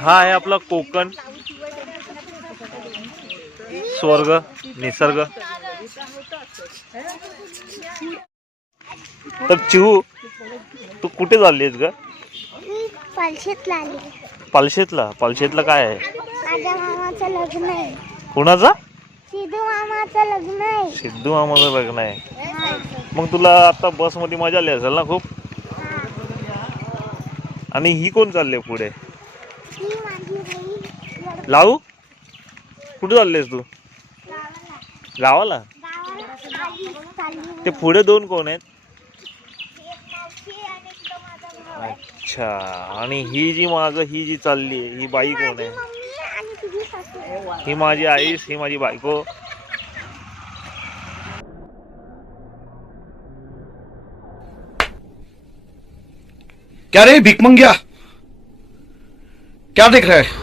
हा आहे आपला कोकण स्वर्ग निसर्ग। तर चिहू तू कुठे चाललीस ग? पालशेतला आली. पालशेतला? पालशेतला काय आहे? माझ्या मामाचं लग्न आहे. कुणाचा? सिद्धू मामाचं लग्न आहे. सिद्धू मामाचं लग्न आहे? मग तुला आता बस मध्ये मजा आली असेल ना खूप? आणि ही कोण चालले पुढे? लावू कुठे चाललेस तू? गावाला? ते पुढे दोन कोण आहेत? अच्छा, आणि ही जी माग ही जी चालली ही बाई कोण आहे? ही माझी आईस, ही माझी बायको। क्या रे भिकमंग्या, क्या देख रहा है?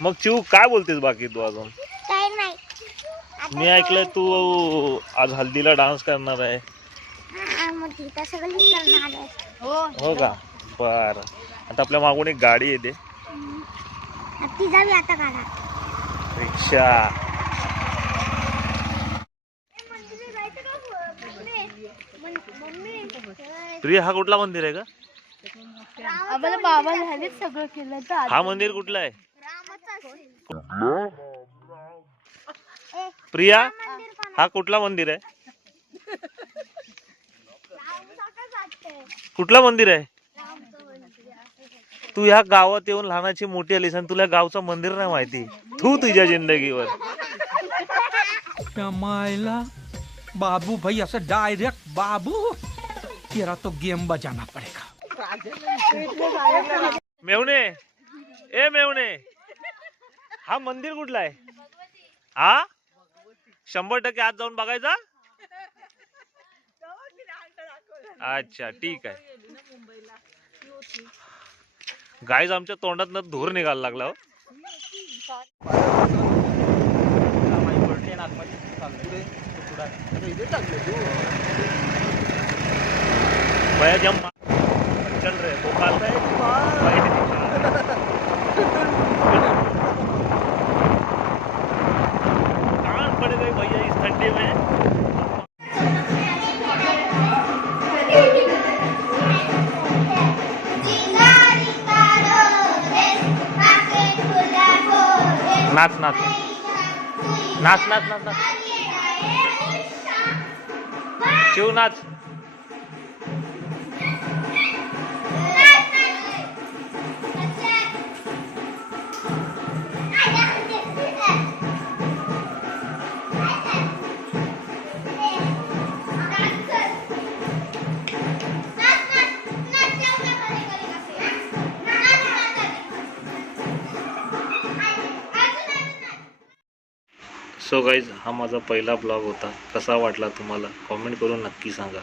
मग चिऊ काय बोलतेस बाकी तू अजून? काय नाही. मी ऐकलंय तू आज हल्दीला डान्स करणार आहे? मग तिथं सगळं करणार आहे. हो का? बर, आता आपल्या मागून एक गाडी येते, ती जावी आता काढा. रिक्षा। प्रिया हा कुठला मंदिर आहे का? आम्हाला बाबा झाले सगळं केलं तर हा मंदिर कुठला आहे? प्रिया हा कुठला मंदिर आहे? कुठला मंदिर आहे? तू ह्या गावात येऊन लहानाची मोठी आलीस आणि तुला गावचं मंदिर नाही माहिती? तू तुझ्या जिंदगीवर मायला बाबू भाई असं डायरेक्ट बाबू तेरा तो गेम बजाना पडेगा। मेवणे, ए मेवणे, हा मंदिर कुठला आहे? हा 100% आज जाऊन बघायचा? अच्छा ठीक आहे। गाईज आमच्या तोंडात धूर निघायला लागला हो। भैया जब चल रहे तो काल कान पड़ गए भैया इस ठंडे में। नाच नाच नाच नाच नाच नाच शिव नाच। सो गाईज हा माझा पहिला ब्लॉग होता, कसा वाटला तुम्हाला कमेंट करून नक्की सांगा।